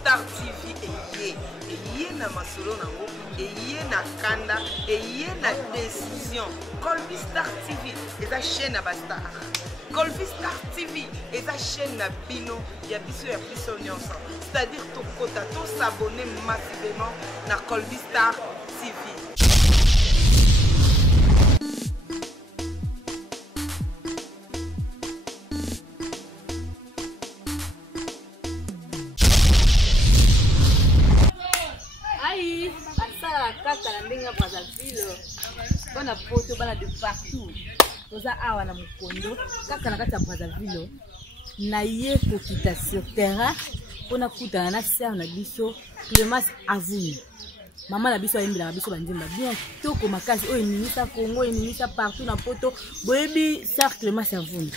Star TV et na masolo nango et na kanda et na décision. Colby Star TV et la chaîne à Bastar. Colby Star TV et la chaîne à Bino, il y a biso nyonso. C'est-à-dire to kota to s'abonner massivement na Colby Star TV. Kaka na ndenge Brazzaville bana poto bana de partout toza awa na Mukondo kaka na kati ya Brazzaville na ye kokita sur terrain pona kutana na sœur na biso Clémence Avuni mama na biso ayembela na biso banzemba bien toko makasi oyo eninisa Congo eninisa partout na poto boyebi sœur Clémence Avuni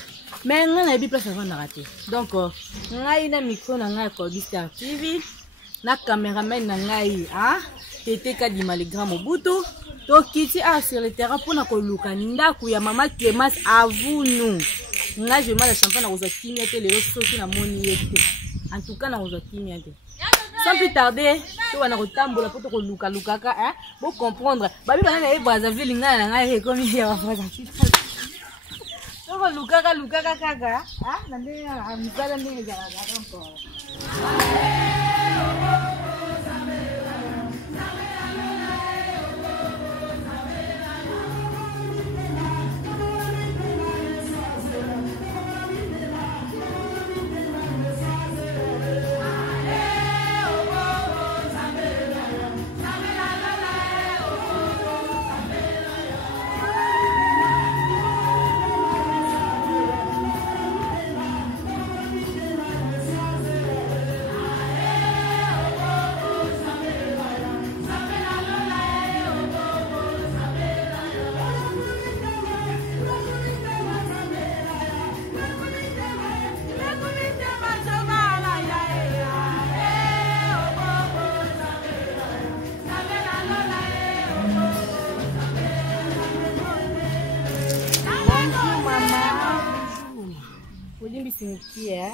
mais nga na yebi place avant na raté donc ngai na micro na ngai Colby Star TV na cameraman na ngai Tete Kadima le grand Mobutu tokiti sur le terrain pour na koluka ndaku ya mama Clémence Avuni nga je mala champagne na rosa kimia te le soki na moni yete en tout cas na rosa kimia te sans plus tarder to wana kotambola poto koluka lukaka bo comprendre babi bana na Brazzaville nga na ngai comme ya wa Brazzaville to lukaka kaka na ndenge amzala ndenge ya encore.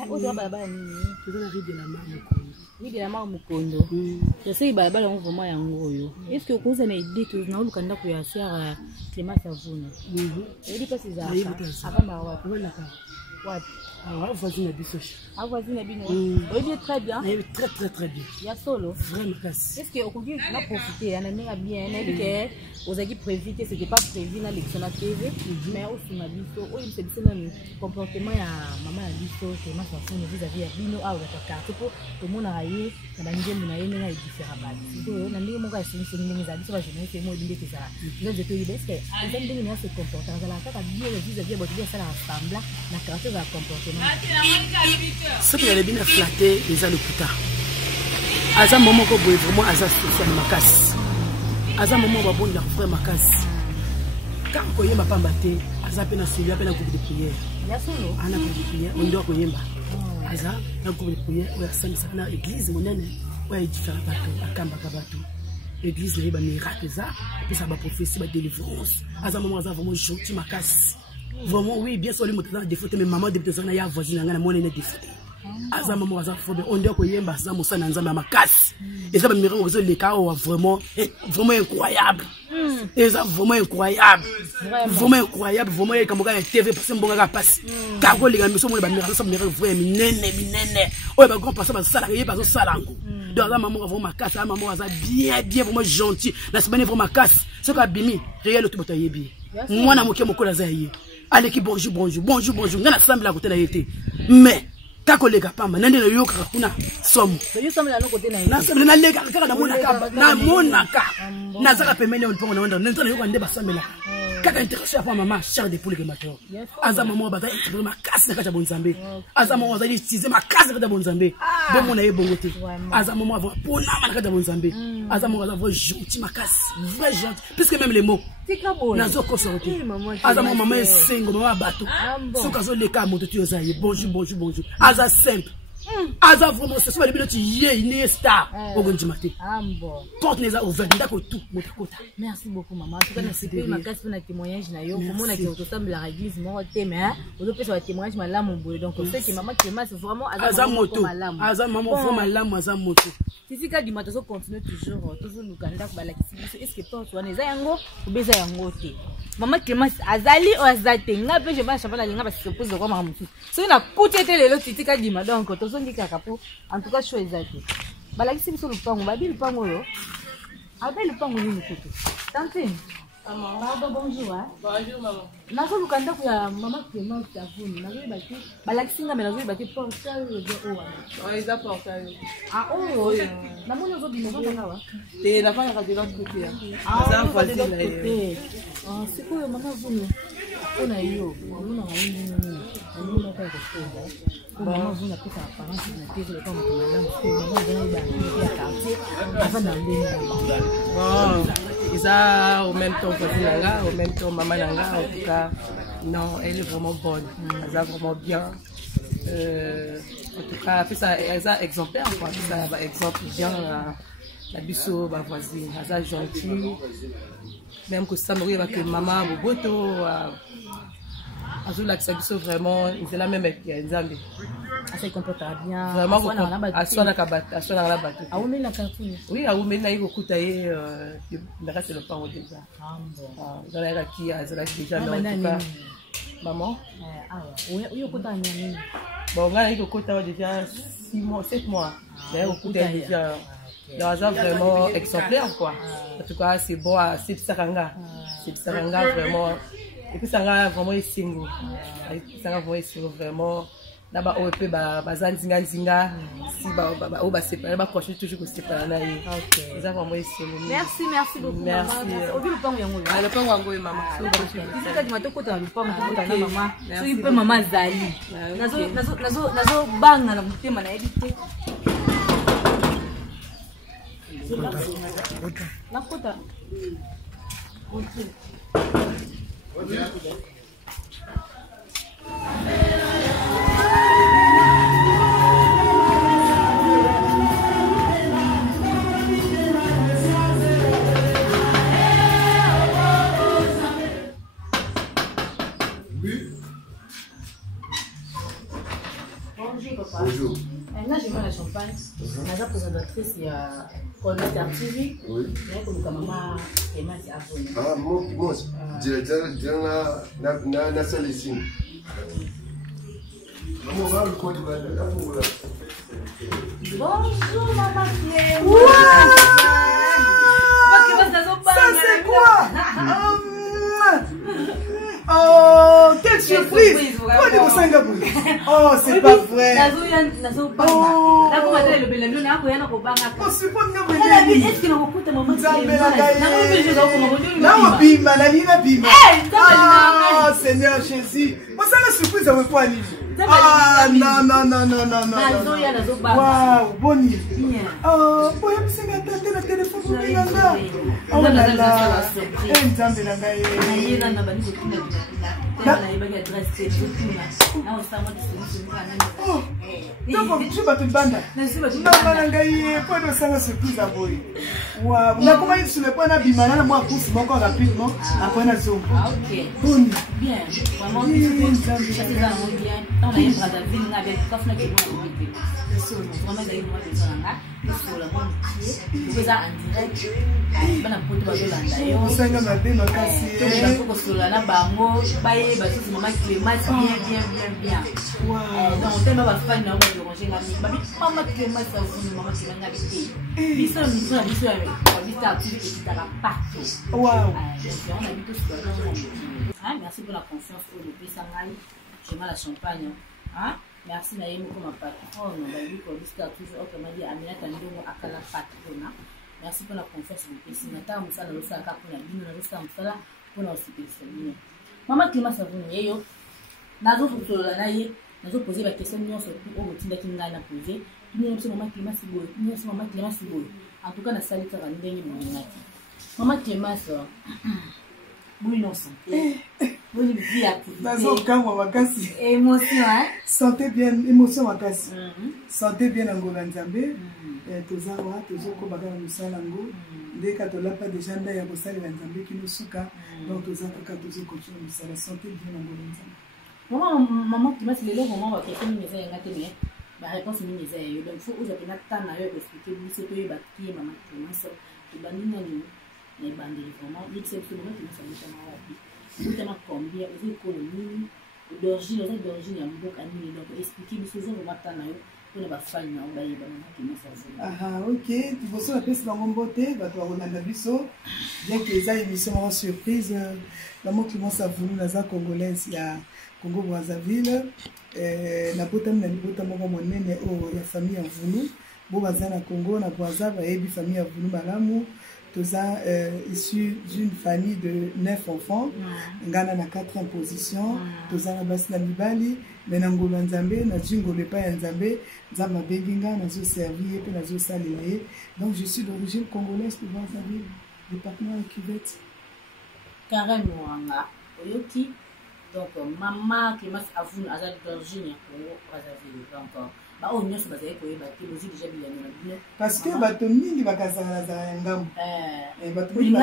Oza balabala nini? Toza na rue de la Mare Mukondo. Rue de la Mare Mukondo. Toza balabala yango vraiment yango oyo. Est-ce que okoza na idée toza na oluka ndako ya sœur Clémence Avuni? Edi pasi za akamba wapi? Wapi? Voisine na biso. Voisine na bino. Oyebi très bien. Très bien. Ya solo. Vraiment kasi. Est-ce que okoki na profiter na ndenge bien na que ozaki prévu que c'était pas prévu na l'élection na TV mais aussi na biso oyo c'est biso même comportement ya maman ya biso Clémence Avuni vis-à-vis ya bino awa ta carte pour tout le monde a yé na ndenge na yé na différent ba donc na ndenge moko ya sinisi ndenge za biso ba jeunesse mo binde teza donc je te dis est-ce que ndenge na se comporter za la kaka bien vis-à-vis ba bien ça la ressemble na carte za comportement ce qui est bien flatté les a le putain aza momo ko boye vraiment aza social makasi aza momo ba bonda frère makasi quand ko yemba pamba te aza pena suivi pena groupe de prière ya solo ana groupe de prière on doit ko yemba aza na groupe de prière o ya samisa na église monene o ya différent bato akamba ka bato église ne ba miracle za pesa ba prophétie ba délivrance aza momo aza vraiment gentil makasi vraiment oui bien sûr lui moto défaut mais maman de peut-être na ya voisine ngana monene défaut aza maman aza fobe on doit ko yemba za mosana nzamba makasi et ça ba miracle ozo le cas vraiment incroyable et ça vraiment incroyable vraiment il comme ka TV parce que mbonga ka passe ka ko linga miso mo ba miracle ça miracle vraiment minene o ba grand passer ba sala ye ba zo salango donc aza maman vraiment makasi maman aza bien vraiment gentil na semaine vraiment makasi ce ka bimi réel tout bota yebi moi na moke mokola za ye allez qui bonjour ngana sambla côté na yete mais kako lega pamba nande yo kaka kuna somo yo somo na côté na na somo na lega kaka na monaka na zaka pemene on pongo na wanda nento na yo kande basambela kaka interaction pa mama char de poule ke mato aza mama ba za makasi na kata bonzambe aza mama za utilisé makasi na kata bonzambe bon mona ye bongote aza mama va pona na kata bonzambe aza mama za vrai gentil makasi vrai gentil puisque même les mots nazo ko sorti aza mama sengo mama bato soka zo leka moto tu ozaye bonjour aza simple aza vraiment ce soit le tu yé une star au gondimate bon porte neza ouvert ndako tout motakota. Merci beaucoup maman en tout cas c'est pas ma casse pour na témoignage na yo comment on a dit au semble la église mon thème hein on peut faire témoignage malamu boye donc c'est que maman Cléma c'est vraiment aza moto aza maman vraiment malamu aza moto si ka di matazo continue toujours lukanda ko balakisi biso est-ce que porte wana eza yango ou beza yango te maman Cléma azali o azate ngape je ba chapana linga ba se pose ko mama mutu so na putete lelo titi ka di donc tozongi kaka po en tout cas cho ezate balakisi biso lupango babi lupango yo abe lupango ni mutu tantine maman bonjour hein bonjour maman nazo lukanda ko ya maman Cléma tavuni nazo baki balakisi nga nazo baki portail yo o eza portail oh na moni ozo bino zo kana wa te la fanya ka de l'autre côté ça voisin là c'est quoi maman vuni on a yo on a on a maman vuni a pris apparence na télé le comme maman vuni ba ni ya quartier avant d'aller Isa au même temps Nanga, au même temps Maman Nanga, en tout cas, non, elle est vraiment bonne, elle est vraiment bien. En tout cas, elle est exemplaire, quoi. Ça va exemple bien la biso, ma voisine, elle est gentille. Même que ça me que maman, Boboto, Azul la biso vraiment, ils sont la même avec Nzambe. Elle se comporte bien. Vraiment, à soi la batte. Ah oui, la cartouche. Oui, à oui, mais il faut tailler. Le reste le pain au déjà. Ah bon. Dans la qui a déjà là en tout cas. Maman. Ah oui, oui, au côté de bon, là il faut tailler déjà 6 mois, 7 mois. Mais au côté déjà. Le hasard vraiment exemplaire quoi. En tout cas, c'est bon, c'est Saranga. C'est Saranga vraiment. Et puis Saranga vraiment est single. Saranga vraiment est single vraiment. Là-bas, on peut bazan zinga si on va séparer, on va toujours séparer. Merci beaucoup. Merci. Au bout le pain yango. Ah le pain yango maman. Si ka di mato ko ta le pain ko ta na maman. So il peut maman zali. Nazo banga na mutema na edite. La kota. Bonjour. Là, j'ai mis la champagne. La présentatrice, il y a Colette TV. Oui. Il y a comme maman Cléma qui a abonné. Ah, moi, directeur de la salle ici. Bonjour, maman Cléma. Ça, c'est quoi? Oh, quelle surprise! Quoi de Singapour? Oh, c'est pas vrai! Oh, c'est pas ah, Seigneur Jésus! Moi, ça la surprise, ça me fait aller. Ah, non. Waouh, bonne idée. Oh, bon, il y a un téléphone pour lui. Oh là là. Donc, tu vas te battre. Bien. Donc, on va faire une ranger la maman Cléma, ça vous maman Cléma habité. Ils sont avec partout. Wow. On habite tous. Merci pour la confiance pour le pays Sangai. J'aime la champagne. Merci Naïm pour ma patronne. On va lui pour l'histoire toujours autrement dit Amina Tandomo Akala patronne. Merci pour la confiance pour le pays Sinata Moussala Rosaka pour la ligne Rosaka Moussala pour la hospitalité. Maman Cléma, ça vous n'ayez yo. Nazo fusola naye nazo poser la question nyonso pour otinda kinga na poser tout le monde maman Cléma siboy nous sommes maman Cléma siboy en tout cas na sali kaka ndenge monaki maman Cléma ça bon innocent Bonne vie activité. Nazokangwa makasi. Émotion, hein? Sentez bien, émotion makasi. Sentez bien Angola Nzambe. Tozawa, tozoko bagana musalango. Dès que tu l'as pas déjà ndai ya kosala na Nzambe kino suka. Donc tozaka ka tozoko continue musala. Sentez bien Angola Nzambe. Maman qui m'a dit le moment va question mais ça ngate bien. La réponse ni mais yo donc faut oser na tana yo expliquer ni c'est que ba qui maman commence. Tu bandi na ni na bandi vraiment, il c'est vraiment que ça me chama wapi. Tellement combien vous économie d'origine d'origine ya mboka nini donc expliquer biso zo mata na yo pour ba fanya na ba yeba na ki masa zo. Ah OK, tu veux la peste bango mbote ba to Rolanda biso bien que ça émission en surprise la mo qui m'a voulu na za congolaise ya Congo Brazzaville na botam na libota moko monene o ya famille ya Vulu bo baza na Congo na Brazzaville ebi famille ya Vulu malamu. Toza issu d'une famille de 9 enfants. Ngana na 4e position. Toza na basi na mibali. Menangolo Nzambe, na jingolo pa ya Nzambe. Nzamba benginga, na zo servi et na zo salé. Donc je suis d'origine congolaise de Brazzaville, département de Québec. Karen Mwanga, Oyoki. Donc maman qui m'a avoué à d'origine Congo Brazzaville. Donc parce que bato mingi bakazala za ngambo bato mingi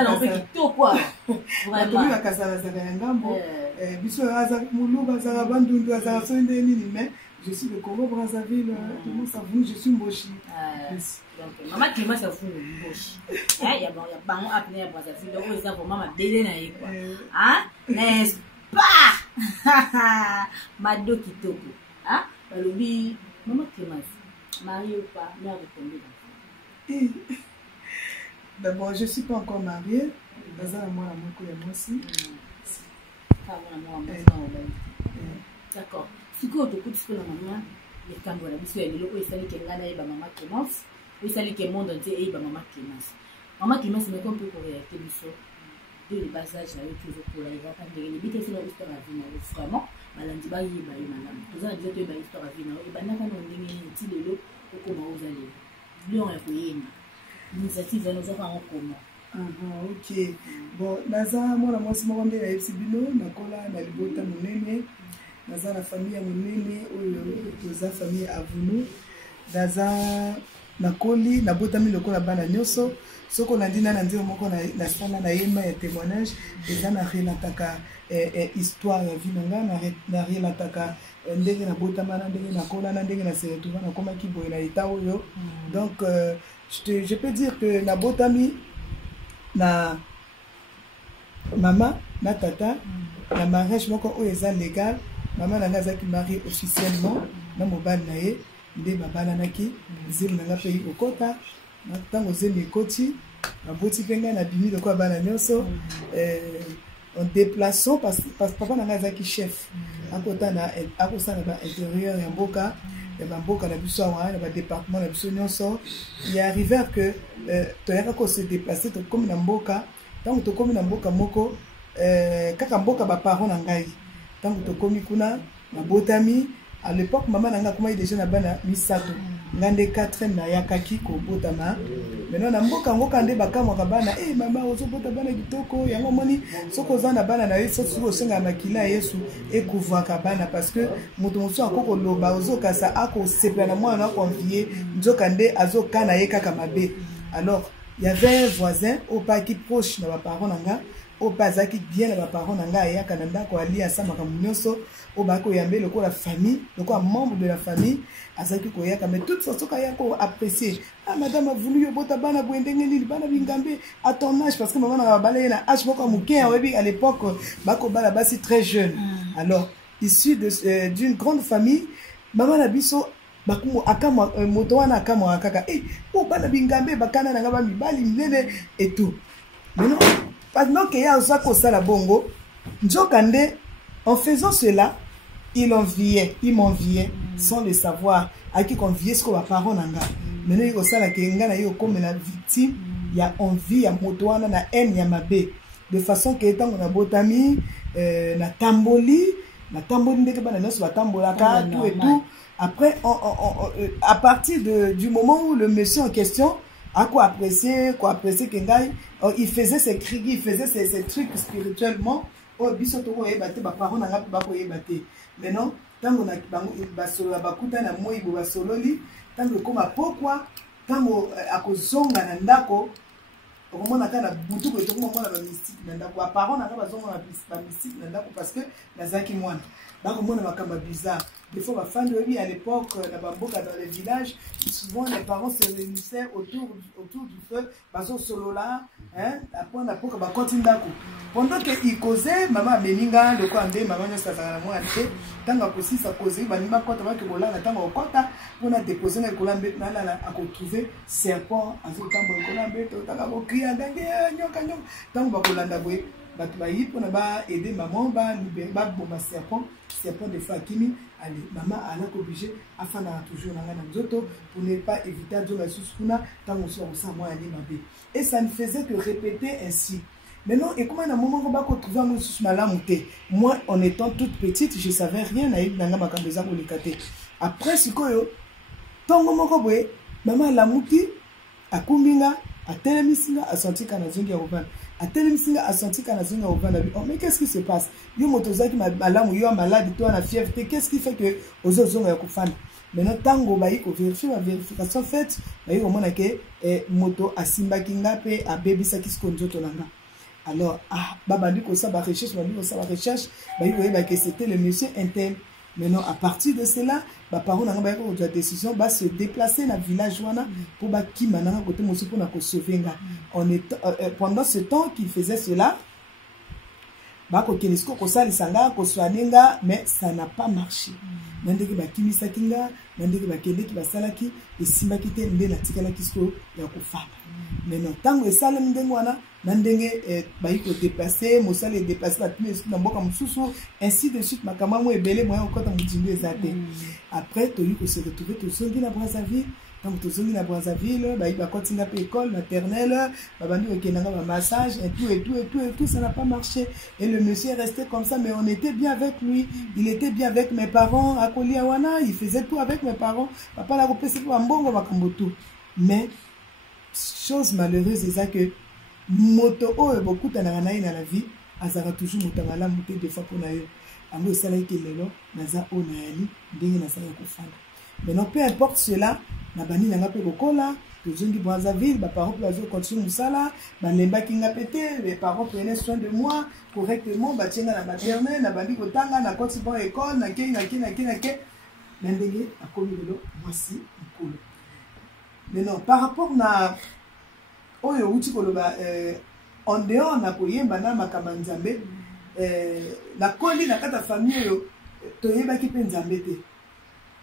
bakazala za ngambo biso aza mulu bazala bandundu azala sonde nini mais je suis de Congo Brazzaville tout le monde s'avoue je suis Mboshi donc maman qui m'a s'avoue Mboshi il y a bango apné Brazzaville donc ils ont vraiment belé na ye quoi hein n'est-ce pas mado kitoko hein balobi. Maman Clémence, mariée ou pas, mère de combien d'enfants? D'abord, je ne suis pas encore mariée. Moi aussi. D'accord. Si vous avez dit que la maman, les Cambodgiens, ils sont allés à maman Clémence, ils sont allés à monde entier à maman Clémence. Maman Clémence, c'est un peu pour réalité de le passage là, toujours pour la histoire à vie, vraiment. Malandi ba yi ba yi malamu toza na biso ba histoire vie na e banaka na ndenge ni ti lelo okoma ozali lion ya koyema initiative na zaka en commun. OK bon naza mwana mwasi moko nde na yebisi bino nakola na libota monene naza na famille monene oyo toza famille Avunu naza nakoli nabotami lokola bana nyonso soko na ndina na nzela moko na sala na yema ya témoignage eza na relataka histoire ya vie nanga na relataka ndenge na botama na ndenge na kola na ndenge na se retrouver na koma ki boye na état oyo donc je peux dire que na botami na maman na tata na mariage moko oyo eza légal maman nanga azaki marié officiellement na mobali na ye nde babalanaki zemi nanga mpe okota ntango zemi ekoti baboti mpe ngai na bimi lokola bana nyonso en déplaçant parce que papa nanga azalaki chef akosala ba intérieur ya mboka ya bamboka na biso awa na badépartement na biso nyonso il arrivé que toyaka kose déplacer tokomi na mboka ntango tokomi na mboka moko kaka mboka baparent na ngai ntango tokomi kuna na botami à l'époque maman nanga kuma déjà na bana misato ngande 4e na yakaki ko botama maintenant na mboka ngoka nde bakamwa bana mama ozo bota bana kitoko yango moni soko za na bana na yesu soko senga makila yesu ekuvaka bana parce que moto mosu akoko loba ozo kasa ako sepla na mwana na convier nzoka nde azoka na ye kaka mabe. Alors il y avait un voisin au pas qui proche na ba parents nanga au pas qui bien na ba parents nanga ya kananda ko ali asama kamunyoso au bako yambe loko la famille loko un membre de la famille azaki ko yaka mais toute façon ka yako apprécier madame a voulu yo bota bana boendenge ni bana bingambe à ton âge parce que maman na balé na âge boko muke à l'époque bako bala basi très jeune. Alors issu de d'une grande famille maman na biso bakumo akama moto wana akama akaka bana bingambe bakana na ngaba mibali minene et tout maintenant pendant que ya osako sala bongo njokande en faisant cela il m'enviait sans le savoir à qui convier ce que va parents nanga maintenant il osala ke ngana yo comme la victime il y a envie ya moto wana na haine ya mabe de façon que tango na botami na tamboli ndeke bana nyonso batambolaka tout et tout. Après à partir du moment où le monsieur en question a quoi apprécier que ngai il faisait ses cris, il faisait ses trucs spirituellement oh biso to koyeba te ba parents na ngapi ba koyeba te maintenant tango na ba solo ba kuta na moi bo ba sololi tango koma pokwa tango akozonga na ndako okomona kana butu ko tokoma mona ba mystique na ndako ba parents na ba zonga ba mystique na ndako parce que nazaki mwana bakomona makamba bizarre. Des fois, ma femme de lui, à l'époque, dans les villages, souvent les parents se réunissaient autour du feu, bazo solo là, hein, après on a pour qu'on continue d'accord. Pendant qu'ils causaient, maman meninga, le quoi andé, maman ne savait pas moi andé, tant qu'on aussi ça causait, banima quoi, tant que bola, tant qu'on compta, on a déposé le colambé, là, à retrouver serpent, à ce temps bon colambé, tant qu'on crie, tant qu'on colanda boy. On a aidé maman à libérer le serpent de Fakimi. Allez, maman a obligé afin d'avoir toujours pour ne pas éviter de la souspouna tant qu'on soit au moins aller. Et ça ne faisait que répéter ainsi. Maintenant, et comment à un moment on va retrouver un sous malamouté. Moi, en étant toute petite, je ne savais rien à après, ce que tant que maman la mouti, a kumbinga, a telemisinga, a senti kanazungi ya uvan. A telemisinga, a senti kanazungi ya uvan. Oh, mais qu'est-ce qui se passe? Yo motozaki malamu, yo malade, toi na fièvre. Qu'est-ce qui fait que aux autres ya kufana? Maintenant, tango bayi ko vérifier la vérification faite, bayi au moins que moto asimba kinga pe a baby sakis konjoto nanga. Alors, babandi ko sa ba recherche, bayi ko que c'était le monsieur interne. Maintenant, à partir de cela, les parents ont pris la décision de se déplacer dans le village pour pendant ce temps qu'ils faisaient cela, mais ça n'a pas marché. Maintenant, tant que ça, déplacer, mosale déplacer la plus na mboka mususu ainsi de suite makamamo ebele moya okota mujindu ezate. Après to yuko se retrouver to zongi na Brazzaville, donc to zongi na Brazzaville, ba continue à école maternelle, babandi okenanga ba massage et tout ça n'a pas marché et le monsieur est resté comme ça mais on était bien avec lui, il était bien avec mes parents à Koliawana, il faisait tout avec mes parents, papa la repese pour mbongo makambo tout. Mais chose malheureuse c'est que moto oyo bokuta na ngai na la vie azaka toujours motangala muté deux fois pour nayo ango sala kelelo naza onayali ndenge na sala kufanda. Mais non peu importe cela na bani na ngape kokola tozongi Brazzaville ba parents plazo continue musala ba lemba kinga pété les parents prenaient soin de moi correctement ba tienga na maternelle na bandi kotanga na koti bon école na ke na ndenge akomi lelo voici mkolo. Mais non par rapport na oyo uti koloba en dehors na koyemba na makamba nzambe na koli na kata famille oyo toyeba ki pe nzambe te.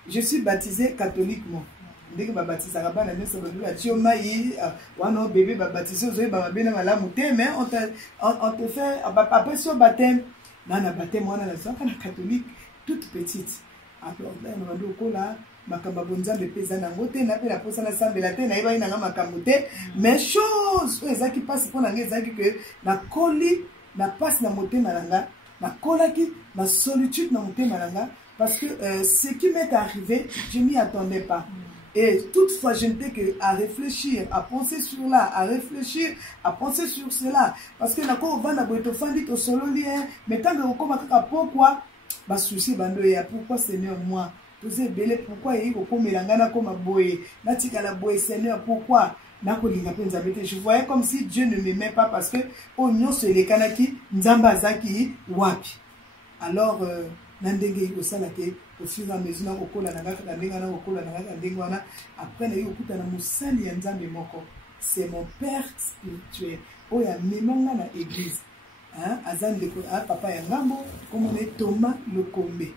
Je suis baptisé catholiquement. Ndenge ba baptisa bana nyoso ba tio mai wana bébé ba baptisé ozo ba bena malamu te mais on te fait après son baptême na baptême wana na soka na catholique toute petite. Après on va do kola makamba bonzambe pesa na ngote na pe la posa na sambela te na iba ina makambo te mais chose ezaki passe pour na ngezaki que na koli na passe na motema nanga na kolaki na solitude na motema nanga parce que ce qui m'est arrivé je m'y attendais pas et toutefois je n'étais que à réfléchir à penser sur là à réfléchir à penser sur cela parce que na ko vanda boito fandi to solo lien mais tant que okoma kaka pourquoi ba souci bando ya pourquoi Seigneur moi pourquoi il faut comme l'angana comme boye natika la boye Seigneur pourquoi je voyais comme si Dieu ne m'aimait pas parce que oignon c'est les kanaki nzamba zaki wapi alors nandenge ko sala ke au fur et à mesure na kokola na ngaka ndenga na kokola na ngaka ndengwana après na yokuta na musali ya nzambe moko c'est mon père spirituel oya memanga na église hein azande ko papa ya ngambo comme on est Thomas Lokombe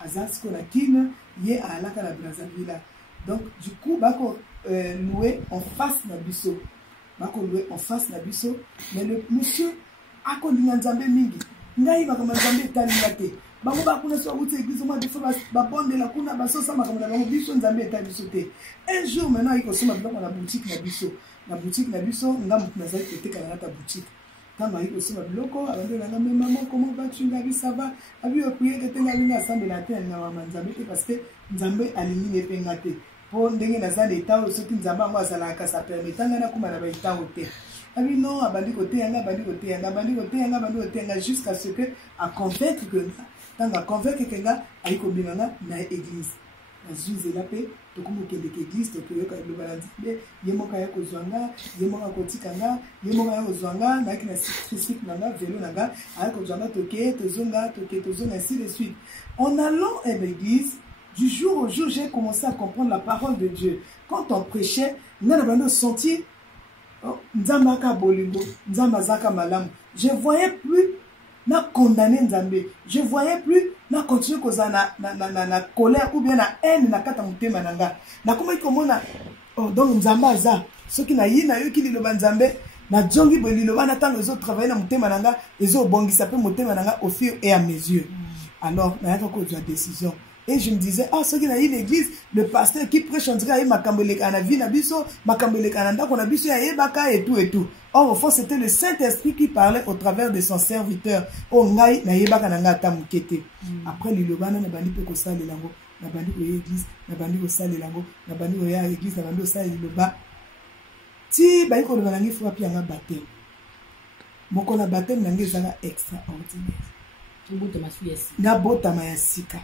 azas ko na kine yé à la Brazzaville. Donc du coup bako loué en face na biso loué en face na biso mais le monsieur akolinga nzambe mingi ngai bakoma nzambe talingate bango bakuna so uti église moi des fois ba bonde la kuna ba sosa makamona bango biso nzambe taliso te. Un jour maintenant il kosoma biloko na boutique na biso ngamu tunazali koteka na ta boutique quand il aussi ma bloco abandonne la maman comment vas-tu Ngabi ça va abi okuye que tenga linga assemble la terre na nzambe parce que nzambe alingi pengate pour ndenge na za l'état aussi nzamba moi ça la ka ça permetanga na kuma na ba état hotel abi non abandi côté yanga jusqu'à ce que à convaincre que tant à convaincre que nga ayi kobinanga na église na zuzela pe to comme que l'église to que le balandi yemoka ya kozwanga yemoka kotikanga yemoka ya kozwanga na kina cycle nanga vélo nanga ayi kozwanga toke tozonga ainsi de suite. En allant à l'église, du jour au jour, j'ai commencé à comprendre la parole de Dieu. Quand on prêchait, nous avons senti Nzambaka bolingo, Nzambazaka malam. Je voyais plus na condamner Nzambe. Je voyais plus na continuer koza na colère ou bien na haine na kata mutema nanga. Na comment komona donc Nzambaza, ceux qui na yina yo ki liloba Nzambe na jongi bolilo na tango zo travailler na mutema nanga, ezo bongisa pe mutema nanga au fur et à mesure. Alors, il y a une décision. Et je me disais, ah, ce qui a eu l'église, le pasteur qui prêche, on dirait, ma kambeleka na vie na biso, ma kambeleka na ndako na biso ya yebaka et tout et tout. Or, au fond, c'était le Saint-Esprit qui parlait au travers de son serviteur. Oh, ngai na yebaka na ngata mukete. Après, l'ilobana na bandi pe ko sale lango, na bandi ko église, na bandi ko sale lango, na bandi ko ya église, na bandi ko sale liloba. Ti ba yiko loba nangi fwa pi nga baptême. Moko na baptême nangi zanga extraordinaire. Na botama ya sika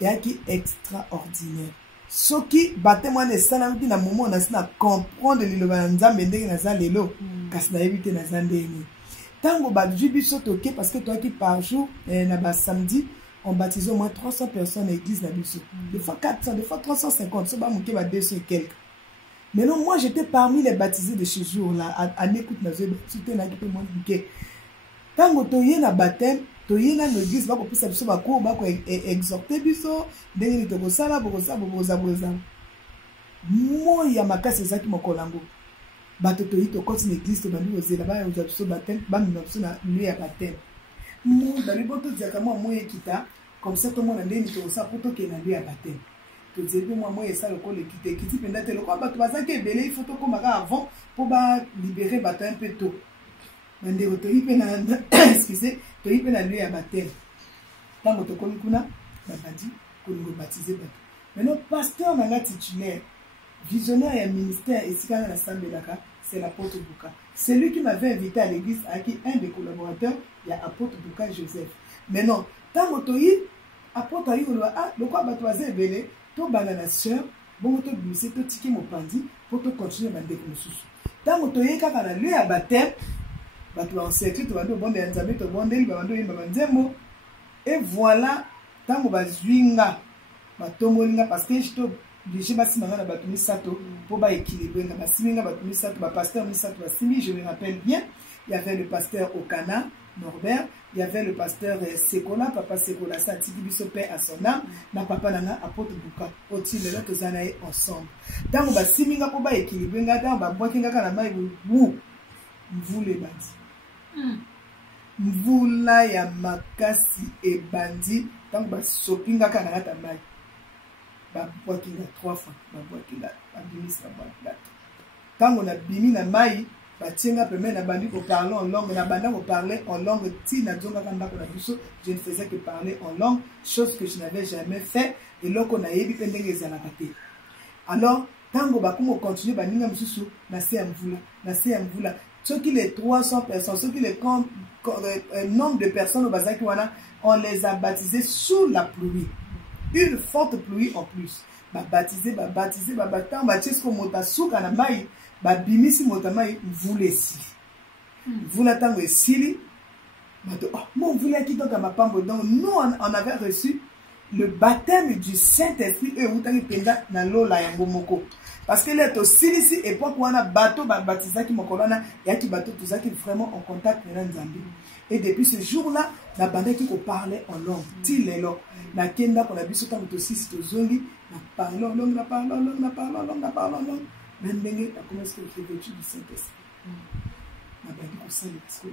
yaki extraordinaire soki batema ne sanamki na moment na sina comprendre liloba na Nzambe ndenge na za lelo kasi na yebite na za ndenge tango ba biso toke parce que toi qui par jour na ba samedi on baptise au moins 300 personnes à l'église na biso des fois 400 des fois 350 so ba muke ba 200 et quelques. Mais non, moi j'étais parmi les baptisés de ce jour-là à n'écoute na zo c'était na ki moi muke tango toye na baptême toye na l'église ba ko pisa biso ba ko exhorter biso ndenge ni toko sala bokosa mo ya makasi ezaki mokolango bato toyi to continue l'église to bandi ozela ba ya biso baptême ba mina biso na lieu ya baptême mo dali boto diaka mo ekita comme ça tout le monde ndenge to sa poto ke na lieu ya baptême to diebe mo esa le ko le kiti penda te le ko bato bazaki ebele il faut to komaka avant pour ba libérer bato un peu tôt. Mandero to ipe na excusez to ipe na lieu ya baptême tango to komi kuna na bandi kolingo baptiser bato. Maintenant pasteur nanga titulaire visionnaire et ministère et sikana na sambelaka c'est l'apôtre Buka. C'est lui qui m'avait invité à l'église qui un des collaborateurs il y a apôtre Buka Joseph. Maintenant tango to yi apôtre ayi lo le quoi bato azebele to banana sœur bon to glisser to tiki mopandi pour to continuer bande ko mususu tango to yi kaka na lieu ya baptême bato en secret to bando bonde Nzambe to bonde li bando yimba banzembo et voilà tango bazwinga batomolinga parce que je obligé basimanga na bato misato pour ba équilibrer nga basiminga bato misato ba pasteur misato basimi. Je me rappelle bien, il y avait le pasteur Okana Norbert, il y avait le pasteur Sekola, papa Sekola ça tiki biso paix à son âme na papa nanga apôtre Buka oti lelo tozanaye ensemble tango basiminga pour ba équilibrer nga tango ba bokinga kana mai wu mvule bandi mvula ya makasi ebandi tango basopinga kana ngata mai babwakinga 3 fois babwakinga babimisa babwakila tango na bimi na mai batienga pembe na bandi ko parler en langue na banda ko parler en langue ti na zonga kanda ko na biso je ne faisais que parler en langue chose que je n'avais jamais fait et loko na yebi pendenge ezalaka te. Alors tango bakumo continuer baninga mususu na se ya mvula ceux qui les 300 personnes ceux qui les nombre de personnes au bazaki wana on les a baptisés sous la pluie, une forte pluie en plus baptisé babatant bachesko mota suka na mai babimisi mota mai mvula esi mvula tango esili bato mon mvula kitoka mapambo. Donc nous on avait reçu le baptême du Saint-Esprit et utaki penda na lola yango moko parce que là to silisi époque wana bato baptisaki mokolana yaki bato tozaki vraiment en contact na Nzambe. Et depuis ce jour-là na bande qui ko parlait en langue ti lelo na kenda ko na biso tango to sisi to zongi na parlons langue même ndenge na commence le revêtu du Saint-Esprit na bande ko sala parce que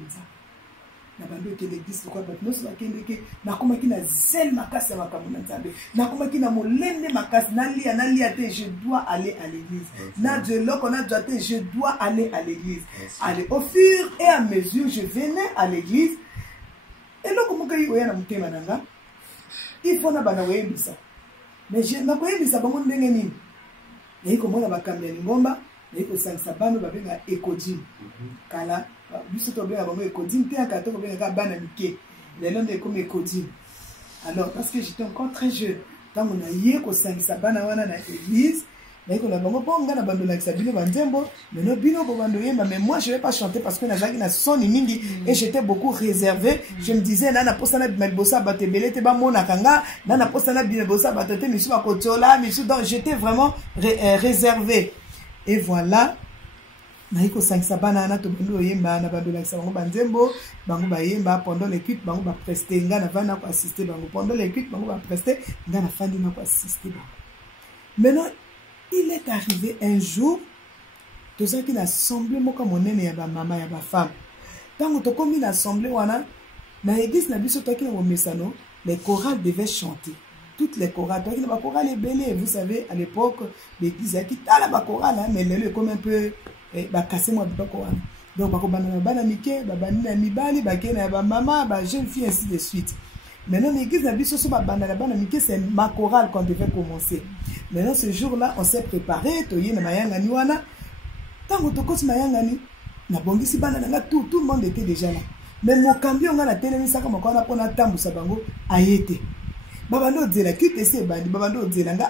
na bande ke l'église ko ba no so bakende ke na koma ki na zel makasi ya makambo na Nzambe na koma ki na molende makasi na lia te je dois aller à l'église na de loko na doit te je dois aller à l'église. Allez au fur et à mesure je venais à l'église et loko moka yi oya na mutema nanga il faut na bana wembisa mais je na koyebisa bango ndenge nini na iko mona bakambi ya lingomba naye kosangisa bana babenga ekodine kala biso tobenga bango ekodine te kala tokobengaka bana mike lelo nde ekomi ekodine. Alors parce que j'étais encore très jeune ntango naye kosangisa bana wana na église naye kola bango mpo nga na bando lakisa bino banzembo meno bino bobando yemba, mais moi je vais pas chanter parce que nazalaki na soni mingi et j'étais beaucoup réservé. Je me disais nana posana bima liboso ya bato ebele te bamonaka nga, nana posana bima liboso ya bato te misu bakotiola misu, donc j'étais vraiment réservé. Et voilà naye kosangisa bana wana tobando oyemba na bando lakisa bango banzembo bango bayemba pendant les cuites bango bapreste nga na vana ko assister bango pendant les cuites bango bapreste nga na fandi na ko assister bango. Maintenant il est arrivé un jour toza ki na assemblée moko monene ya ba mama ya ba femme. Tango tokomi na assemblée wana na église na biso toki na bomesano, les chorales devaient chanter. Toutes les chorales, toki na ba chorales ebele, vous savez à l'époque l'église a quitté la ba chorale mais le comme un peu ba casser moi ba chorale. Donc ba ko bana bana mike, ba bani na mibali, ba kena ba mama, ba jeune fille ainsi de suite. Maintenant, l'église n'a biso so ba bana mike, c'est ma chorale qu'on devait commencer. Maintenant, ce jour-là, on s'est préparé, toye na mayangani wana. Tango tokoti mayangani, na bongisi bana na tout le monde était déjà là. Mais mon cambio nga na telemi saka moko na pona tambu sabango ayete. Babando dzela kite ese bandi, babando dzela nga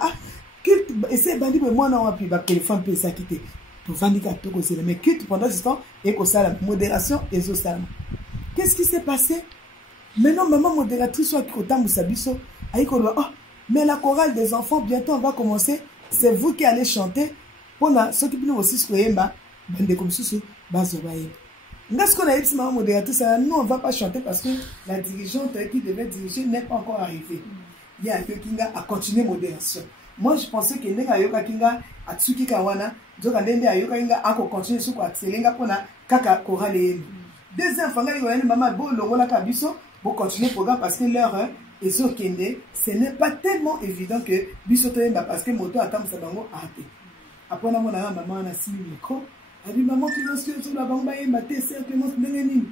kite ese bandi be mwana wapi ba téléphone pe sa kite. Pour vandika toko zela mais kite pendant ce temps et ko sala modération et zo sala. Qu'est-ce qui s'est passé? Maintenant, maman modératrice soit qui otambu sabiso, aïkolo, oh, mais la chorale des enfants, bientôt on va commencer. C'est vous qui allez chanter. Pour ceux qui nous aussi se yemba, bande comme sous bazo baye. Parce qu'on a dit maman modératrice, nous on va pas chanter parce que la dirigeante qui devait diriger n'est pas encore arrivée. Il y a quelqu'un a continué modération. Moi je pensais que nenga yoka kinga atsuki kawana, donc ndende ayoka kinga ako continuer sur quoi tselenga pona kaka chorale yenu. Deuxième fois ngali maman bo longola kabiso. Pour continuer le programme parce que l'heure est sur Kende, ce n'est pas tellement évident que Bissotoyemba parce que moto attend sa bango arrêté. Après, on a mon maman a signé le micro. Elle dit maman, tu veux sur la bango, c'est simplement Neneni.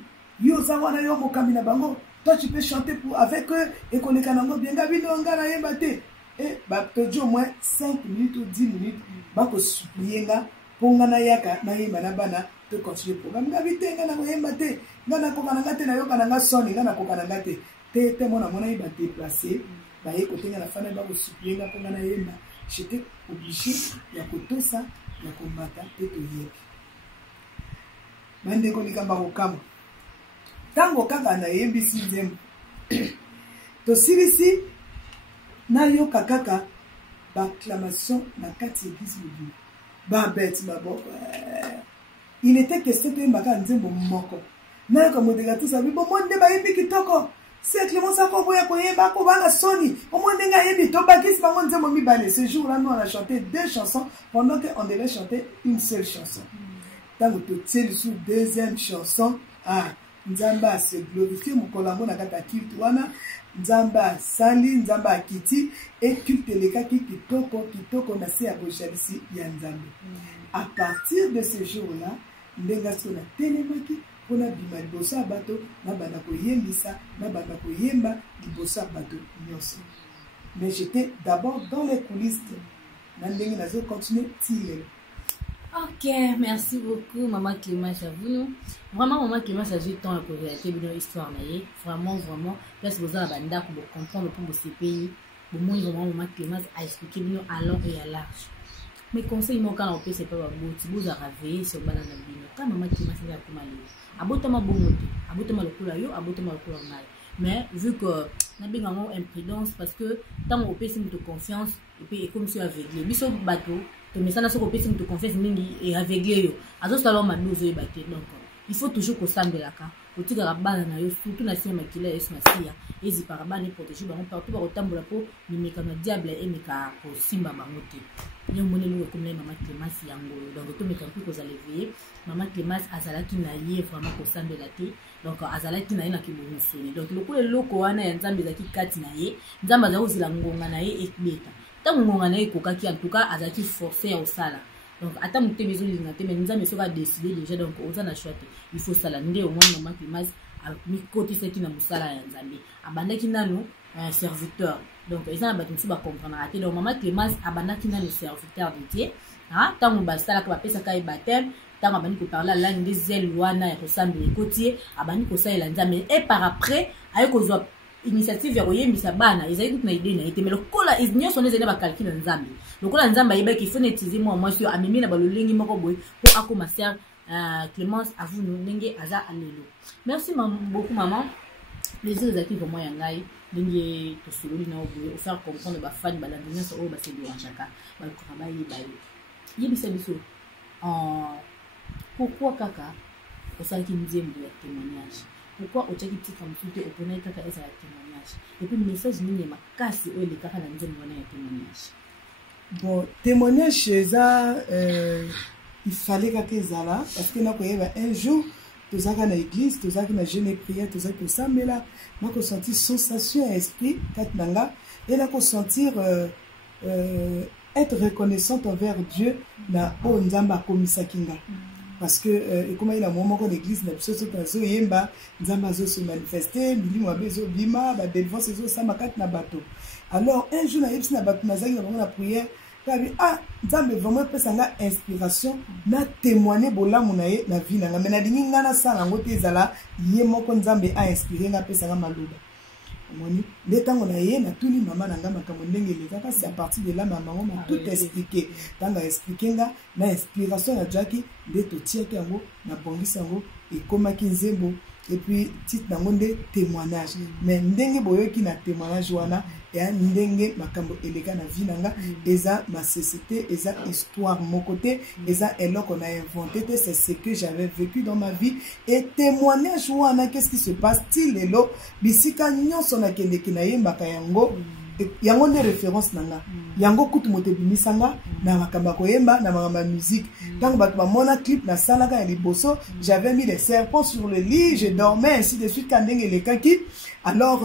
Yo, ça va, yo, mon camina bango. Toi, tu peux chanter avec eux et qu'on est canango bien gabi, non, gana yembate. Et bah, tu dis au moins 5 minutes ou 10 minutes, bah, que supplier là, pour ngana yaka, na yemba na bana. De continuer le programme. Ngabite ngana koyembate ngana kokana te na yoka na soni ngana kokana te te mona iba déplacer ba ye côté ngana fana ba ko supplier nga ngana yemba. J'étais obligé ya kotosa ya komata te to yebi bande ko likamba ko kama tango kaka na yembi sinzem to sirisi na yoka kaka ba acclamation na kati église module ba bête ma boko. Il était question que Mbaka Nzembo moko. Na ko modératrice abi bo monde ba yebi kitoko. C'est Clément Sako boya ko yeba ko banga soni. O monde nga yebi to bakis bango Nzembo mi balé. Ce jour-là nous on a chanté 2 chansons pendant qu'on devait chanter une seule chanson. Tant que tu sais sur deuxième chanson, Nzamba se glorifie mon kolambo na kata kitu wana. Nzamba sali Nzamba kiti et culte leka kitoko na se aboshalisi ya Nzambe. À partir de ce jour-là, ndenga sona telemaki pona bima liboso ya bato na banda koyembisa na banda koyemba liboso ya bato nyonso. Mais j'étais d'abord dans les coulisses na ndenge nazo continuer tile. Ok, merci beaucoup maman Clémence Javounou. Vraiment maman Clémence a eu temps à relater une histoire naie. Vraiment parce que vous avez banda pour comprendre pour ce pays. Au moins maman Clémence a expliqué nous à long et à large. Mais conseil mon quand on peut c'est pas bon tu vous a ravé sur banana bino quand maman qui m'a fait comme aller abotama bongote abotama le couleur yo abotama le couleur mal mais vu que na benga mo imprudence parce que tant on peut c'est de confiance et puis comme si aveuglé biso bateau to mais ça na so ko peut c'est de confiance mingi et aveuglé yo azo salon ma douze yo bateau donc il faut toujours qu'on sambela ka otika la banana yo surtout na sima kila es masia ezi parabane protéger bango partout ba otambola po ni mekana diable et meka ko simba bangote. Nous avons dit maman Clémence yango donc tout mes campus qu'on a levé maman Clémence azalaki na yé vraiment ko sambela te donc azalaki na yé na kibomusoni donc le coup le loko wana ya nzambe zaki kati na yé nzambe azakuzila ngonga na yé ekbeta tango ngonga na yé kokaki en tout cas azaki forcé au sala donc ata mutebe zolinga te mais nzambe soka décider déjà donc oza na choix il faut sala nde au moins maman Clémence mi koti seki na musala ya nzambe abandaki nanu serviteur. Donc, ils ont battu sur comprendre. Donc, maman Clémence abandonne le serviteur de Dieu. Tant que basta la pesa kai baptême, tant abani ko parler la langue des ailes wana et ressemble côtier, abani ko ça elanza mais et par après, ayo ko zo initiative ya koyembisa bana, ezali toute na idée na été mais le kola is nyo sonné zena ba calcul nzambe. Le kola nzamba yeba ki faut netiser moi sur amimi na balolengi moko boy pour akoma ser Clémence à vous ndenge aza alelo. Merci beaucoup maman. Les autres actifs vraiment yangai ndenge to sololi na oboye faire comprendre ba fan balandina so o ba se de chaka ba ko travailler ba yebisa biso pourquoi kaka osalaki nzembo ya témoignage, pourquoi otaki tika msute opona kaka eza ya témoignage et puis message nini makasi oyo lekaka na nzembo wana ya témoignage. Bon, témoignage eza il fallait kaka ezala parce que nakoyeba un jour tozaka na église tozaki na jeûne et prière tozaki kosambela nakosentir sensation ya esprit kati nanga et nakosentir être reconnaissante envers Dieu na o nzamba komisaki nga parce que et comme il a moment que l'église na biso so yemba nzamba zo se manifester milimo abezo bima ba délivrance zo sama kati na bato. Alors un jour na yebsi na bato nazaki na bango na prière kabi nzambe vraiment pesa nga inspiration na témoigner bolamu na ye na vie nanga mais na dingi nga na sala ngo te ezala ye moko nzambe a inspiré nga pesa nga maloba. Moni le tango na ye na tuni mama nanga makambo ndenge lekaka c'est à partir de là maman m'a tout expliqué tanga expliquer nga na inspiration ya Jackie de to tiaki yango na bongisa yango et komaki nzembo et puis titre nango nde témoignage mais ndenge boyoki na témoignage wana et ndenge makambo eleka na vie nanga eza ma société eza histoire mon côté eza eloko na inventé c'est ce que j'avais vécu dans ma vie et témoignage wana qu'est-ce qui se passe til lelo bisika nyonso na kendeki na yembaka yango yango nde référence nanga yango kutu moto bimisanga na makamba koyemba na makamba musique tant bato bamona clip na salaka ya liboso j'avais mis des serpents sur le lit je dormais ainsi de suite quand ndenge lekaki alors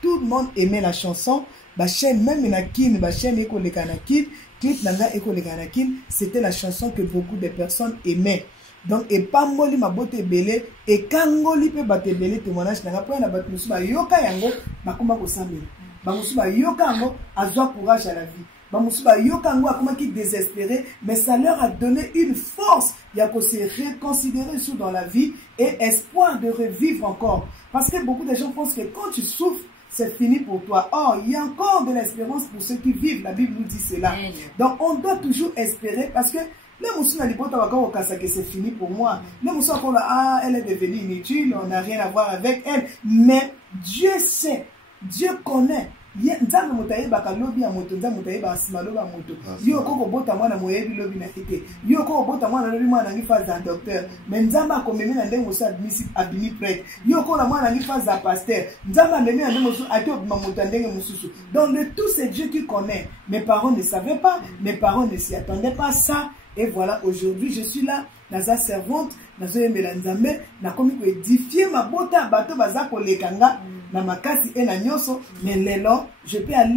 tout le monde aimait la chanson ba chaîne même na kin ba chaîne ekoleka na kin clip nanga ekoleka na kin c'était la chanson que beaucoup de personnes aimaient. Donc et pas moli mabote belé et kangoli pe bato belé témoignage nanga po na bato musuba yoka yango makoma ko sambela bamusuba yoka yango azwa courage à la vie bamusuba yoka yango akoma ki désespéré mais ça leur a donné une force ya ko se reconsidérer sur dans la vie et espoir de revivre encore parce que beaucoup de gens pensent que quand tu souffres c'est fini pour toi. Or, il y a encore de l'espérance pour ceux qui vivent. La Bible nous dit cela. Donc, on doit toujours espérer parce que le moussou n'a pas que c'est fini pour moi. Le moussou a elle est devenue inutile, on n'a rien à voir avec elle. Mais Dieu sait, Dieu connaît. Nzambe motaye baka lobi ya moto nzambe motaye ba simalo ba moto yo koko bota mwana moyebi lobi na kete yo koko bota mwana lobi mwana ngi phase da docteur mais nzambe akomemi na ndengo sa admisi abimi prêtre yo koko na mwana ngi phase da pasteur nzambe amemi na ndengo so ati obima moto ndenge mususu. Donc de tout c'est Dieu qui connaît. Mes parents ne savaient pas, mes parents ne s'y attendaient pas ça et voilà aujourd'hui je suis là naza servante nazo yembela nzambe na komi ko édifier ma bota bato baza ko lekanga na makasi et na nyoso mais lelo je peux aller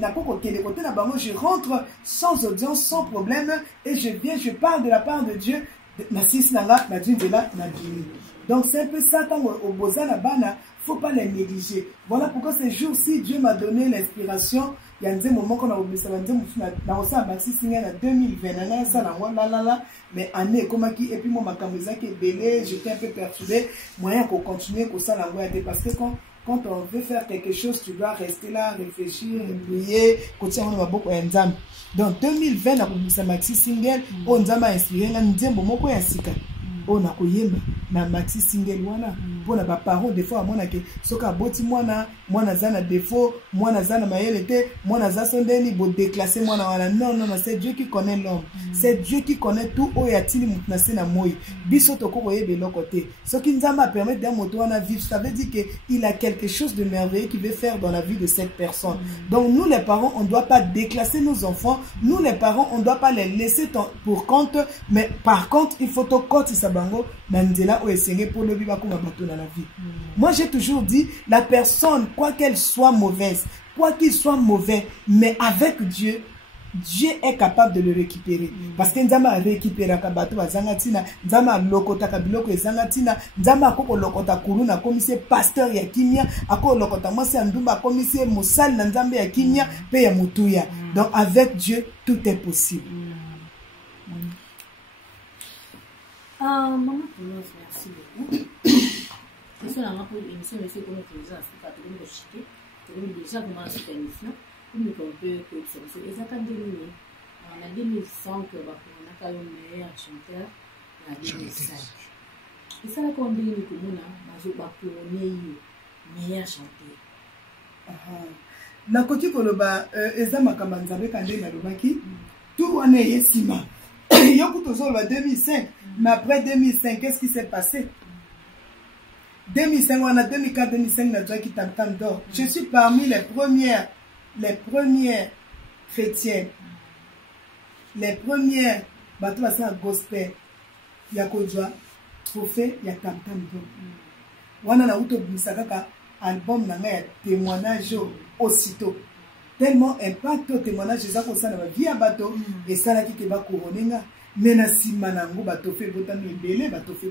na poko kende côté na bango je rentre sans audience sans problème et je viens je parle de la part de Dieu na sis nanga na djindela na djini. Donc c'est un peu ça tant au boza na bana faut pas les négliger. Voilà pourquoi ces jours-ci Dieu m'a donné l'inspiration. Il y a un moment qu'on a oublié ça dans ça Maxi Singer en 2020 na ça na la mais année comme qui et puis moi ma caméra qui est belé j'étais un peu perturbé moyen qu'on continue comme ça la parce que quand on veut faire quelque chose tu dois rester là réfléchir prier continuer à beaucoup nzambe. Donc 2020 na oublié Maxi Singer on nzamba inspiré na nzembo moko ya sika on a koyemba na maxi single wana pona ba parents des fois mona ke soka boti mwana zana défaut mwana zana mayelete mwana za sondeni bo déclasser mwana wana non c'est Dieu qui connaît l'homme c'est Dieu qui connaît tout oyatili mutna sena moyi biso to ko koyebe lokote ce qui nzamba permet d'un moto wana vivre ça veut dire que il a quelque chose de merveilleux qu'il veut faire dans la vie de cette personne. Donc nous les parents on doit pas déclasser nos enfants, nous les parents on doit pas les laisser pour compte mais par contre il faut to compte bango mandela o esenge pour le biba kuma bato na la vie. Moi j'ai toujours dit la personne quoi qu'elle soit mauvaise, quoi qu'il soit mauvais, mais avec Dieu Dieu est capable de le récupérer. Parce que Nzamba récupère Kabato Zangatina, Nzamba lokota kabiloko Zangatina, Nzamba koko lokota kuluna commissaire pasteur ya kimia, ako lokota mwasi andumba commissaire musal na Nzambe ya kimia, pe ya mutuya. Donc avec Dieu, tout est possible. Maman, merci beaucoup. C'est ça, pour l'émission, monsieur, comme tu disais, déjà commencé cette émission. Comme on peut c'est exactement 2000. En 2005, on a eu le meilleur chanteur en 2005. Et ça, quand on dit que nous avons le meilleur chanteur. Na koti koloba eza makamba nzambe kande na lobaki tout on est yesima yo kutozo le 2005 mais après 2005 qu'est-ce qui s'est passé 2005 on a 2004 2005 na joie qui tam d'or. Je suis parmi les premières chrétiennes, les premières bateaux à gospel ya kodwa trophée ya tam d'or. Wana na uto bisaka album na ya témoignage aussitôt tellement impact au témoignage ça comme ça na vie ya bateau et ça là qui te ba couronner mais na sima nango bateau fait botami ebele bateau fait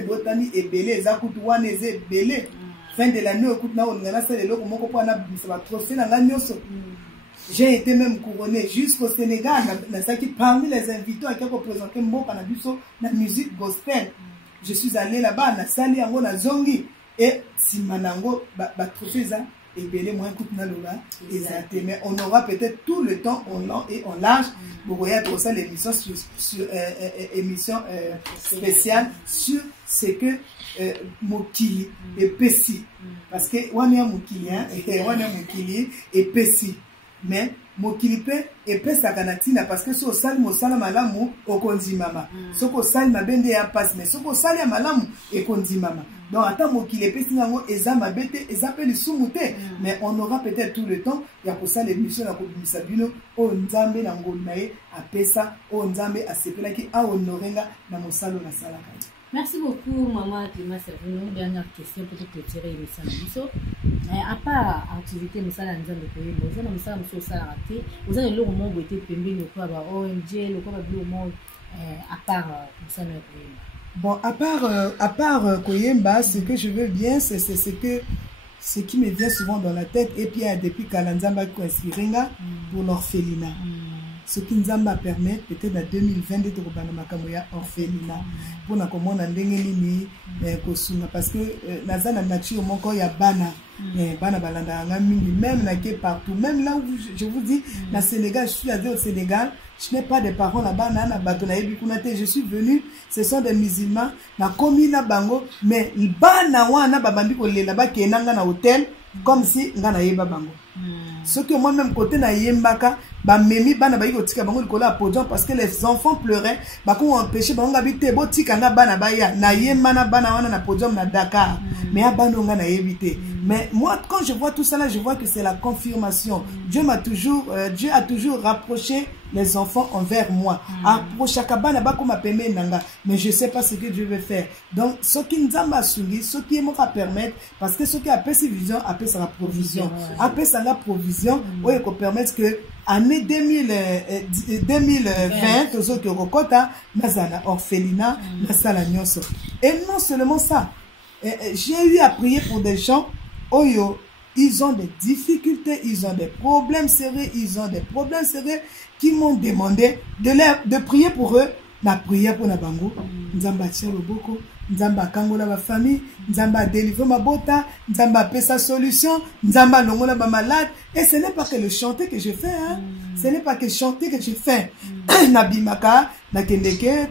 botami ebele eza kutu wana eza ebele fin de l'année écoute na on a ça lelo moko po na bisa ba trophée na nyoso. J'ai été même couronné jusqu'au Sénégal na ça qui parmi les invités à qui représenter mboka na biso na musique gospel. Je suis allé là-bas na sali yango na zongi et simanango ba trophée ça et belé moins écoute na loba exactement mais on aura peut-être tout le temps en long et en large pour regarder ça l'émission sur émission spéciale sur ce que mokili et pesi parce que on est mokili hein et on est mokili et pesi mais mokilipe epesa kanatina parce que so sali mosala malamu okondimama soko sali mabende ya passe mais soko sali ya malamu ekondimama donc ata mokilipe sinango eza mabete eza pe lisumute mais on aura peut-être tout le temps ya kosa l'émission na kobimisa bino o nzambe na ngolu na ye apesa o nzambe asepelaki a honorenga na mosalo na salaka. Merci beaucoup, Maman Cléma Servino. Dernière question pour te clôturer l'émission. À part activité, nous allons nous appuyer. Nous allons nous rater. Vous allez le moment où était payé le quoi bah ONG, le quoi bah le moment à part nous allons appuyer. Bon, à part Koyemba, ce que je veux bien, c'est que ce qui me vient souvent dans la tête et puis depuis Kalanzamba Kouesiringa pour l'orphelinat. Ce qui nous a permis peut-être en 2022 de reprendre ma orphelinat pour na komona ndenge nini kosuna parce que naza na nature moko ya bana bana balanda nga mingi même na ke partout même là où je vous dis na Sénégal je suis allé au Sénégal je n'ai pas de parents là-bas na bato na yebi kuna te je suis venu ce sont des musulmans na komi na bango mais bana wana babandi kolela ba kenanga na hôtel comme si nga na yeba bango ce que moi même côté na yembaka ba memi bana ba yiko tika bango likola podium parce que les enfants pleuraient ba ko empêcher bango habiter bo tika nga bana ba ya na yemba na bana wana na podium na Dakar mais ya bana nga na yebité mais moi quand je vois tout ça là je vois que c'est la confirmation. Dieu a toujours rapproché les enfants envers moi. Approcher kabana ba ko mapeme nanga mais je sais pas ce que Dieu veut faire. Donc ce qui nzamba sungi ce qui me permettre parce que ce qui appelle ces vision appelle ça la provision. Appelle ça la provision où il peut permettre que année 2020 aux autres Rokota nazana orphelinat nasala nyonso. Et non seulement ça, j'ai eu à prier pour des gens oyo ils ont des difficultés, ils ont des problèmes sérieux, qui m'ont demandé de prier pour eux. La prière pour la bango, nzamba tchelo boko, nzamba kangola ba famille, nzamba délivrer ma bota, nzamba paie sa solution, nzamba longola ba malade. Et ce n'est pas que le chanter que je fais, hein. Ce n'est pas que chanter que je fais. Nabimaka, na kendeke,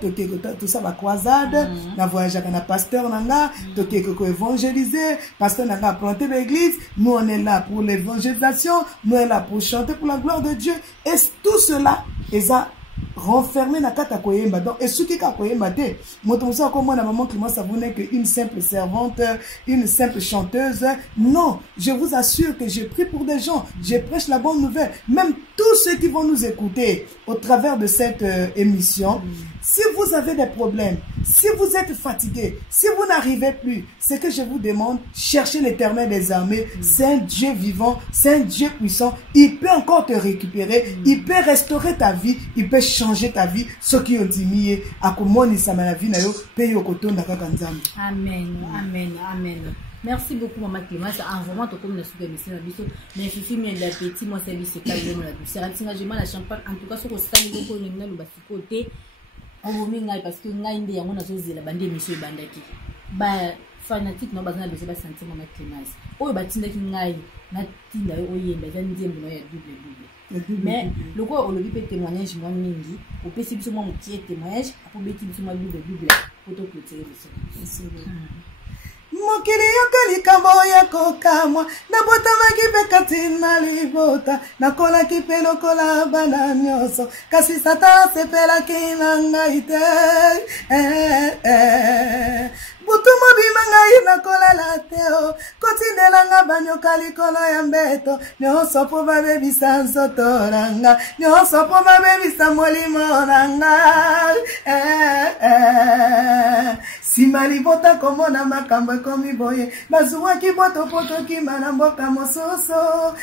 tout ça va croisade, na voyage avec na pasteur nanga, toke ko évangéliser, pasteur nanga planter l'église. Nous on est là pour l'évangélisation, nous on est là pour chanter pour la gloire de Dieu. Et tout cela, ça renfermé na kata koyemba donc et ce qui ka koyemba te motomusa comme moi na maman Cléma Savonnet que une simple servante une simple chanteuse non je vous assure que je prie pour des gens je prêche la bonne nouvelle même tous ceux qui vont nous écouter au travers de cette émission si vous avez des problèmes Si vous êtes fatigué, si vous n'arrivez plus, ce que je vous demande, cherchez l'Éternel des armées. C'est un Dieu vivant, c'est un Dieu puissant. Il peut encore te récupérer, il peut restaurer ta vie, il peut changer ta vie. Ceux qui ont dit, amen, amen. Merci beaucoup, Maman Clémence. En vraiment, tu comme nous mission mais Fifi, mais la petite, moi, service, c'est calme, la douceur. La champagne, en tout cas, sur le stade, on a côté. On va me parce que ngai ndi yango nazozela bande mission bandaki. Ba fanatique no bazana besoin ba sentir Maman Clémence. Oyo batindaki ngai na tinda oyenda za ndiembo na ya double. Mais le quoi on le dit témoignage moi mingi, au pesi biso moi motie témoignage, apo beti biso moi double. Photo clôturer biso. Mokili yoka likambo ya kokamwa nabotamaki mpe kati na libota nakolaki mpe lokola bana nyonso kasi Satana asepelaki na ngai te butu mobima ngai nakolela te kotindelanga banyoka likolo ya mbeto nyonso mpo babebisa nzoto na nga nyonso mpo babebisa molimo na nga sima libota komona makambo ekomi boye bazuwaki boto potokima na mboka mosusu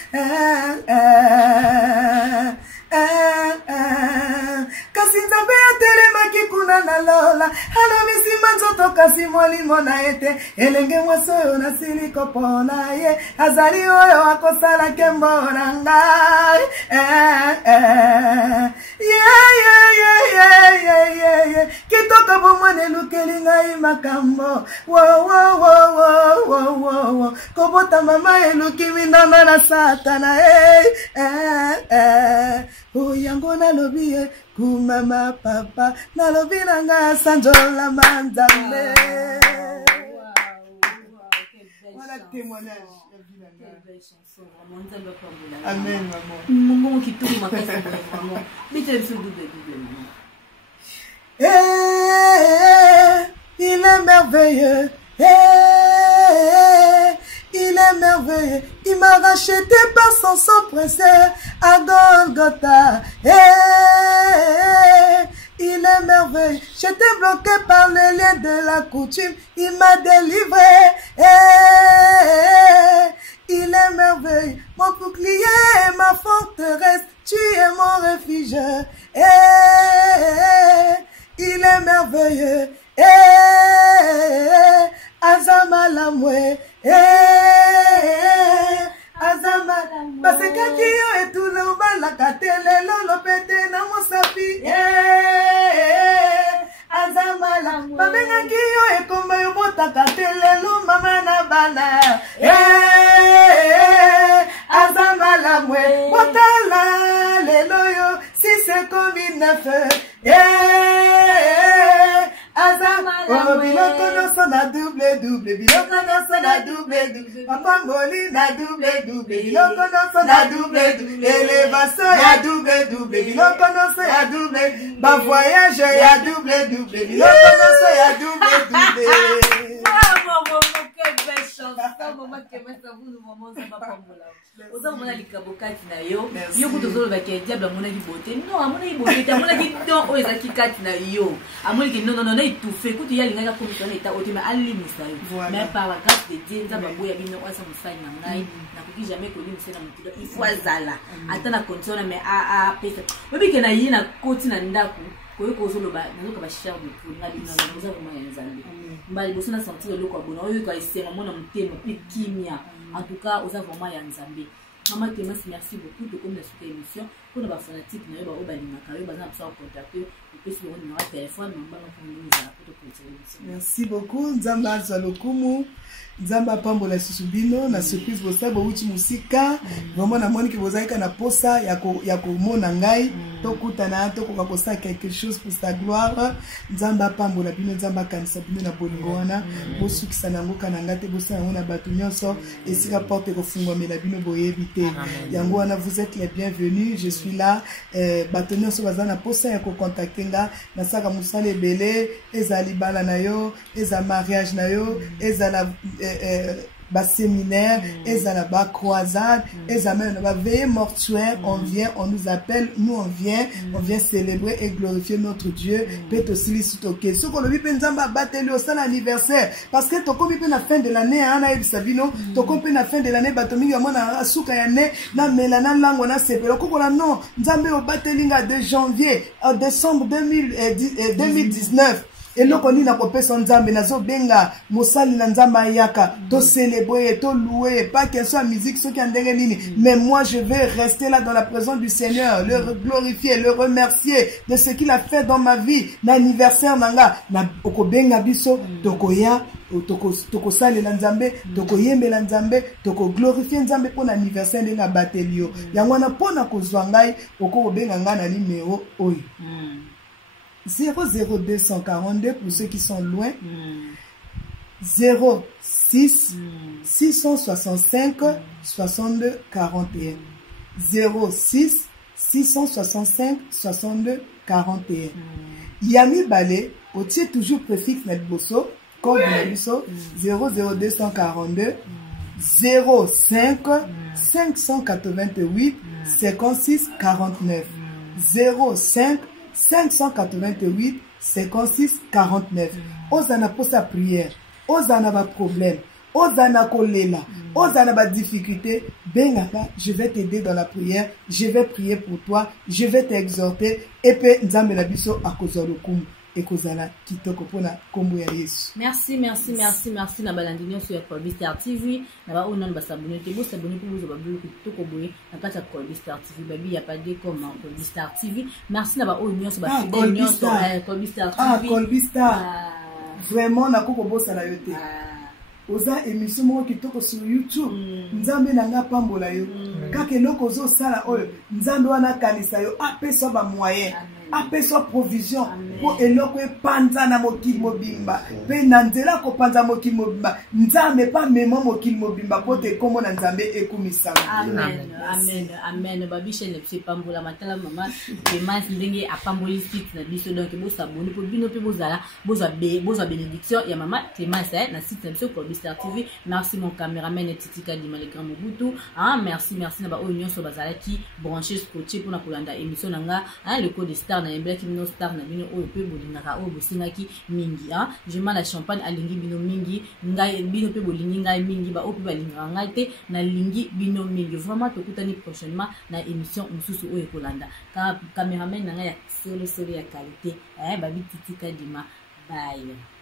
kasi Nzambe atelemaki kuna na lola alobisima nzoto kasi molimo na ye te elenge mwasi oyo nasili kopona ye azali oyo akosala nkembo na ngai kitoko bomwana elukeli ngai makambo kobota mama eluki minana na Satana yango nalobi ye kumama papa nalobi na ngai sanjola manzambe. Voilà témoignage. Quelle belle chanson, vraiment. Amen, maman. Comment qui tourne ma caisse vraiment. Mais tu es double, maman. Il est merveilleux. Il est merveilleux. Il m'a racheté par son sang précieux à Golgotha. Il est merveilleux. J'étais bloqué par les liens de la coutume. Il m'a délivré. Il est merveilleux. Mon bouclier, ma forteresse. Tu es mon refuge. Il est merveilleux. Azama la moué. Azama basekaki yo etula obalaka te lelo lopete na mosapi azama la babengaki yo ekomba yo botaka te lelo mama na bana azama la mwe botala lelo yo si c'est comme neuf azama biloko nyonso na double biloko nyonso na double papa ngoli na double biloko nyonso na double elevation ya double biloko nyonso ya double bavoyage ya double biloko nyonso ya double. Quelle belle chanson, Maman Clémence, vous nous maman ça va pas moula. Oza mona likabokati na yo, yo kutozolo ba ke diable mona ki beauté. Non, amona ki beauté, amona ki don o ezaki kati na yo. Amona ki non na étouffé, kutu ya linga ka commission état otima ali musayo. Mais par la grâce de Dieu, nzamba boya bino osa musai na ngai, na kuki jamais ko limisa na mutudo. Il faut azala. Atana condition mais a pesa. Webi ke na yina koti na ndaku. Koyo kozolo ba nazoka ba cher de pour ngali na muza ko ma nzambe. Mbali boso na sentir le ko bona oyo ka isenga mona mutema pe kimia. En tout cas, aux avons ya nzambe. Maman Clémence, merci beaucoup de comme cette émission. Pour nos fanatiques, nous avons besoin de contacter. Merci beaucoup. Nzamba Zalokumu. Nzamba Pambola Susubino. Na surprise bosa bouchi musika. Vraiment na moni que vous avez na posa yako mona ngai. Tokutana tokoka kosa quelque chose pour sa gloire. Nzamba Pambola bino nzamba kanisa bino na bolingwana. Bosu kisana ngoka na ngate bosa na batu nyonso esika porte kofungwa mela bino boyebite. Yango wana vous êtes les bienvenus. Je suis là. Batu nyonso bazana posa yako contacter nga na saka musale belé ezali bala na yo eza mariage na yo eza la séminaire, ezala ba croisade, ezala ba veillée mortuaire, on vient, on nous appelle, nous on vient célébrer et glorifier notre Dieu. Peut aussi ok. Ce qu'on lui pensamba battre au sein anniversaire parce que toko bi na fin de l'année ana ebisabino, toko pe na fin de l'année batomi ya mona asuka ya ne na melana lango na sepelo koko la non, nzambe o batelinga de janvier à décembre 2019. Et là, on a coupé son nzambe, nazo benga, mosali na nzamba ayaka, to célébrer, to louer, pas qu'elle soit musique, ce qui en nini. Mais moi, je vais rester là dans la présence du Seigneur, le glorifier, le remercier de ce qu'il a fait dans ma vie, l'anniversaire nanga, na oko benga biso, tokoya, toko sali la nzambe, toko yembe la nzambe, toko glorifier nzambe pour l'anniversaire de la batelio. Yangwana pona kozwangai, oko benga nga na numéro oyo. 00242 pour ceux qui sont loin. 06 665 62 41. 06 665 62 41. Yami Balé, au tiers toujours préfixe Netboso, code Nabiso 00242 05 588 56 49. 05 588 56 49. Ozana pour sa prière, ozana ba problème, ozana kolela, ozana ba difficulté, bengaka, je vais t'aider dans la prière, je vais prier pour toi, je vais t'exhorter et puis nzambe na biso akozolokumu ekozala kitoko pona kombo ya Yesu. Merci na balandinyo sur Colby Star TV. Na ba onan ba s'abonner te bo s'abonner pour vous ba bulu kitoko boye na kata Colby Star TV babi ya pas de comme Colby Star TV. Merci na ba onan so ba fidèle sur Colby Star TV. Ah Colby Star. Vraiment na koko bossa la yote. Oza émission moko kitoko sur YouTube. Nzambe nanga pambola yo. Kaka eloko zo sala oyo nzambe wana kanisa yo apesa ba moyen. Apesa provision pour eloko epanza na mokili mobimba pe na nzela ko panza mokili mobimba nzambe pa memo mokili mobimba po te komo na nzambe ekumisama. Amen babi chaîne le pambola matala mama ke mas ndenge apamboli site na biso donc bo s'abonner pour bino pe bozala bozwa bénédiction ya mama Clémence na site na biso Colby Star TV. Merci mon caméraman Titika di Malekra Mobutu. Merci na ba oyo so bazala ki brancher scotché pour na kolanda émission nanga le code star na yembela ki bino star na bino oyo pe bolingaka oyo bosingaki mingi je mala champagne alingi bino mingi ngai bino pe bolingi ngai mingi ba oyo pe balingaka ngai te na lingi bino mingi. Vraiment tokutani prochainement na émission mususu oyo kolanda caméraman nanga ya solo ya qualité babi Titika Dima bye.